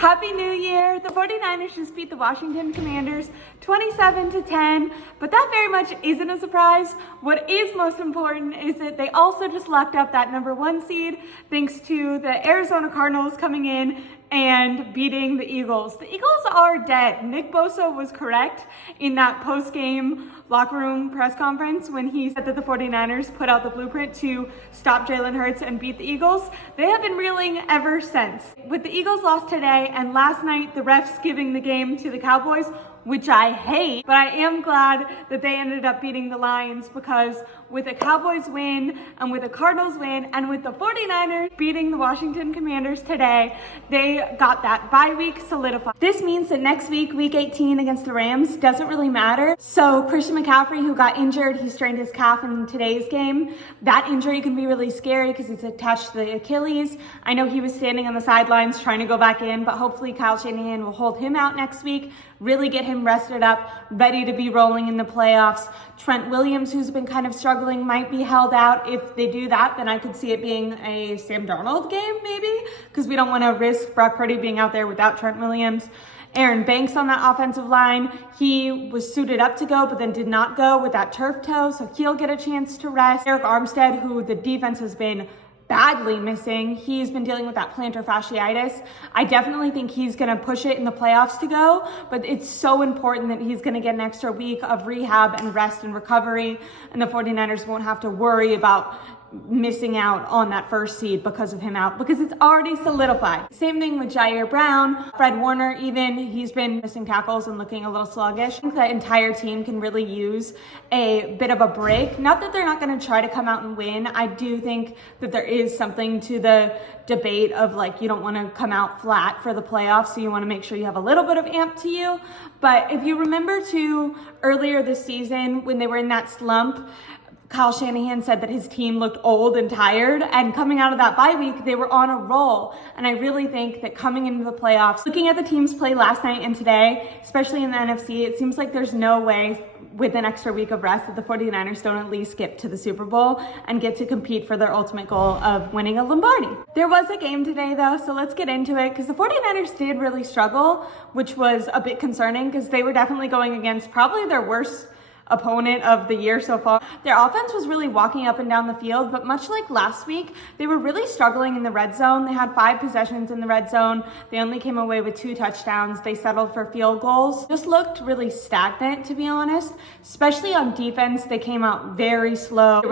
Happy New Year! The 49ers just beat the Washington Commanders 27-10, but that very much isn't a surprise. What is most important is that they also just locked up that #1 seed thanks to the Arizona Cardinals coming in and beating the Eagles. The Eagles are dead. Nick Bosa was correct in that post-game locker room press conference when he said that the 49ers put out the blueprint to stop Jalen Hurts and beat the Eagles. They have been reeling ever since. With the Eagles lost today and last night the refs giving the game to the Cowboys, which I hate, but I am glad that they ended up beating the Lions, because with a Cowboys win and with a Cardinals win and with the 49ers beating the Washington Commanders today, they got that bye week solidified. This means that next week, week 18 against the Rams, doesn't really matter. So Christian McCaffrey, who got injured, he strained his calf in today's game. That injury can be really scary because it's attached to the Achilles. I know he was standing on the sidelines trying to go back in, but hopefully Kyle Shanahan will hold him out next week, really get him rested up, ready to be rolling in the playoffs. Trent Williams, who's been kind of struggling, might be held out. If they do that, then I could see it being a Sam Darnold game maybe, because we don't want to risk Brock Purdy being out there without Trent Williams. Aaron Banks on that offensive line, he was suited up to go, but then did not go with that turf toe, so he'll get a chance to rest. Eric Armstead, who the defense has been badly missing. He's been dealing with that plantar fasciitis. I definitely think he's going to push it in the playoffs to go, but it's so important that he's going to get an extra week of rehab and rest and recovery, and the 49ers won't have to worry about missing out on that first seed because of him out, because it's already solidified. Same thing with Jair Brown, Fred Warner even, he's been missing tackles and looking a little sluggish. I think that entire team can really use a bit of a break. Not that they're not going to try to come out and win. I do think that there is something to the debate of, like, you don't want to come out flat for the playoffs, so you want to make sure you have a little bit of amp to you. But if you remember too, earlier this season when they were in that slump, Kyle Shanahan said that his team looked old and tired, and coming out of that bye week, they were on a roll. And I really think that coming into the playoffs, looking at the teams play last night and today, especially in the NFC, it seems like there's no way with an extra week of rest that the 49ers don't at least skip to the Super Bowl and get to compete for their ultimate goal of winning a Lombardi. There was a game today though, so let's get into it, because the 49ers did really struggle, which was a bit concerning because they were definitely going against probably their worst opponent of the year so far. Their offense was really walking up and down the field, but much like last week, they were really struggling in the red zone. They had 5 possessions in the red zone. They only came away with 2 touchdowns. They settled for field goals. Just looked really stagnant, to be honest. Especially on defense, they came out very slow.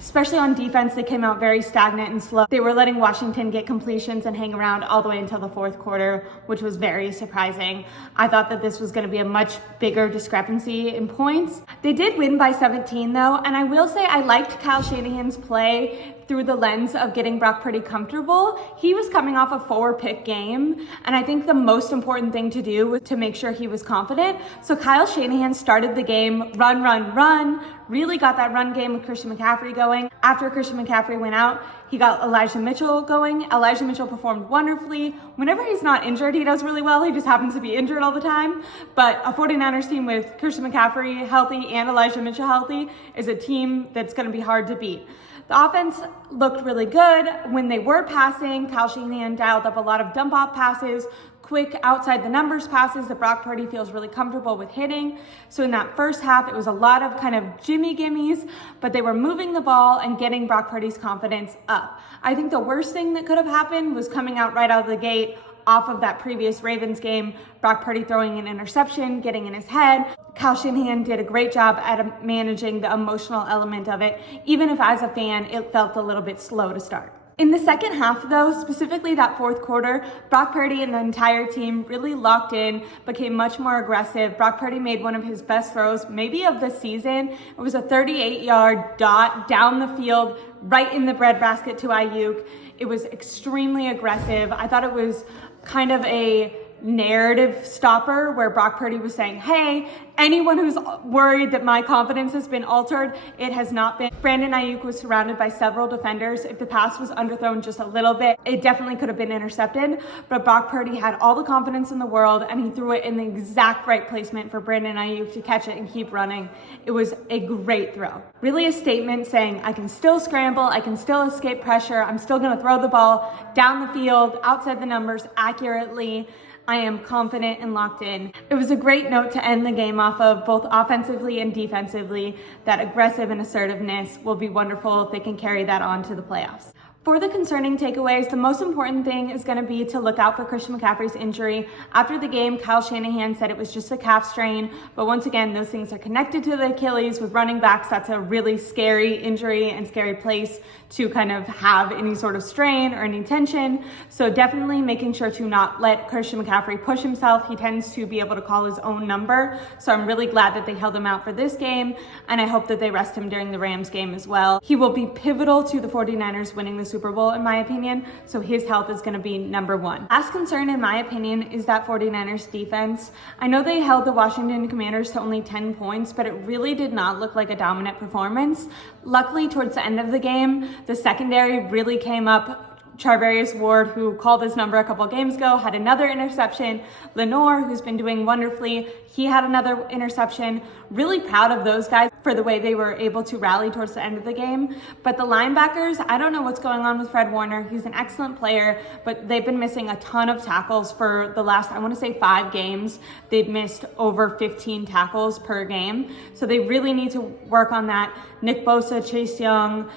Especially on defense, they came out very stagnant and slow. They were letting Washington get completions and hang around all the way until the fourth quarter, which was very surprising. I thought that this was going to be a much bigger discrepancy in points. They did win by 17 though, and I will say I liked Kyle Shanahan's play through the lens of getting Brock Purdy comfortable. He was coming off a 4-pick game, and I think the most important thing to do was to make sure he was confident. So Kyle Shanahan started the game, run, really got that run game with Christian McCaffrey going. After Christian McCaffrey went out, he got Elijah Mitchell going. Elijah Mitchell performed wonderfully. Whenever he's not injured, he does really well. He just happens to be injured all the time. But a 49ers team with Christian McCaffrey healthy and Elijah Mitchell healthy is a team that's going to be hard to beat. The offense looked really good. When they were passing, Kyle Shanahan dialed up a lot of dump-off passes, quick outside the numbers passes that Brock Purdy feels really comfortable with hitting. So in that first half, it was a lot of kind of jimmy-gimmies, but they were moving the ball and getting Brock Purdy's confidence up. I think the worst thing that could have happened was coming out right out of the gate off of that previous Ravens game, Brock Purdy throwing an interception, getting in his head. Kyle Shanahan did a great job at managing the emotional element of it, even if as a fan, it felt a little bit slow to start. In the second half though, specifically that fourth quarter, Brock Purdy and the entire team really locked in, became much more aggressive. Brock Purdy made one of his best throws, maybe of the season. It was a 38-yard dot down the field, right in the breadbasket to Ayuk. It was extremely aggressive. I thought it was kind of a narrative stopper where Brock Purdy was saying, hey, anyone who's worried that my confidence has been altered, it has not been. Brandon Ayuk was surrounded by several defenders. If the pass was underthrown just a little bit, it definitely could have been intercepted, but Brock Purdy had all the confidence in the world and he threw it in the exact right placement for Brandon Ayuk to catch it and keep running. It was a great throw. Really a statement saying, I can still scramble, I can still escape pressure, I'm still gonna throw the ball down the field, outside the numbers accurately. I am confident and locked in. It was a great note to end the game off of, both offensively and defensively. That aggressive and assertiveness will be wonderful if they can carry that on to the playoffs. For the concerning takeaways, the most important thing is going to be to look out for Christian McCaffrey's injury. After the game, Kyle Shanahan said it was just a calf strain, but once again, those things are connected to the Achilles. With running backs, that's a really scary injury and scary place to kind of have any sort of strain or any tension. So definitely making sure to not let Christian McCaffrey push himself. He tends to be able to call his own number. So I'm really glad that they held him out for this game, and I hope that they rest him during the Rams game as well. He will be pivotal to the 49ers winning the Super Bowl, in my opinion, so his health is going to be number one. Last concern, in my opinion, is that 49ers defense. I know they held the Washington Commanders to only 10 points, but it really did not look like a dominant performance. Luckily, towards the end of the game, the secondary really came up. Charvarius Ward, who called his number a couple games ago, had another interception. Lenore, who's been doing wonderfully, he had another interception. Really proud of those guys for the way they were able to rally towards the end of the game. But the linebackers, I don't know what's going on with Fred Warner. He's an excellent player, but they've been missing a ton of tackles for the last, I want to say 5 games. They've missed over 15 tackles per game. So they really need to work on that. Nick Bosa, Chase Young,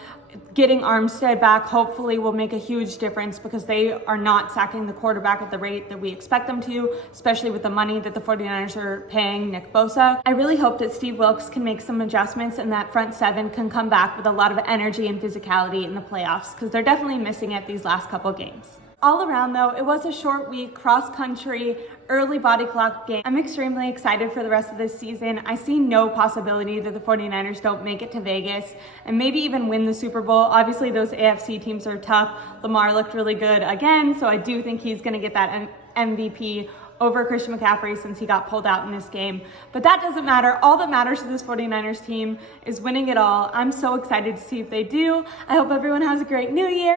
getting Armstead back hopefully will make a huge difference, because they are not sacking the quarterback at the rate that we expect them to, especially with the money that the 49ers are paying Nick Bosa. I really hope that Steve Wilkes can make some adjustments and that front seven can come back with a lot of energy and physicality in the playoffs, because they're definitely missing it these last couple games. All around though, it was a short week, cross country, early body clock game. I'm extremely excited for the rest of this season. I see no possibility that the 49ers don't make it to Vegas and maybe even win the Super Bowl. Obviously those AFC teams are tough. Lamar looked really good again, so I do think he's gonna get that MVP over Christian McCaffrey since he got pulled out in this game. But that doesn't matter. All that matters to this 49ers team is winning it all. I'm so excited to see if they do. I hope everyone has a great new year.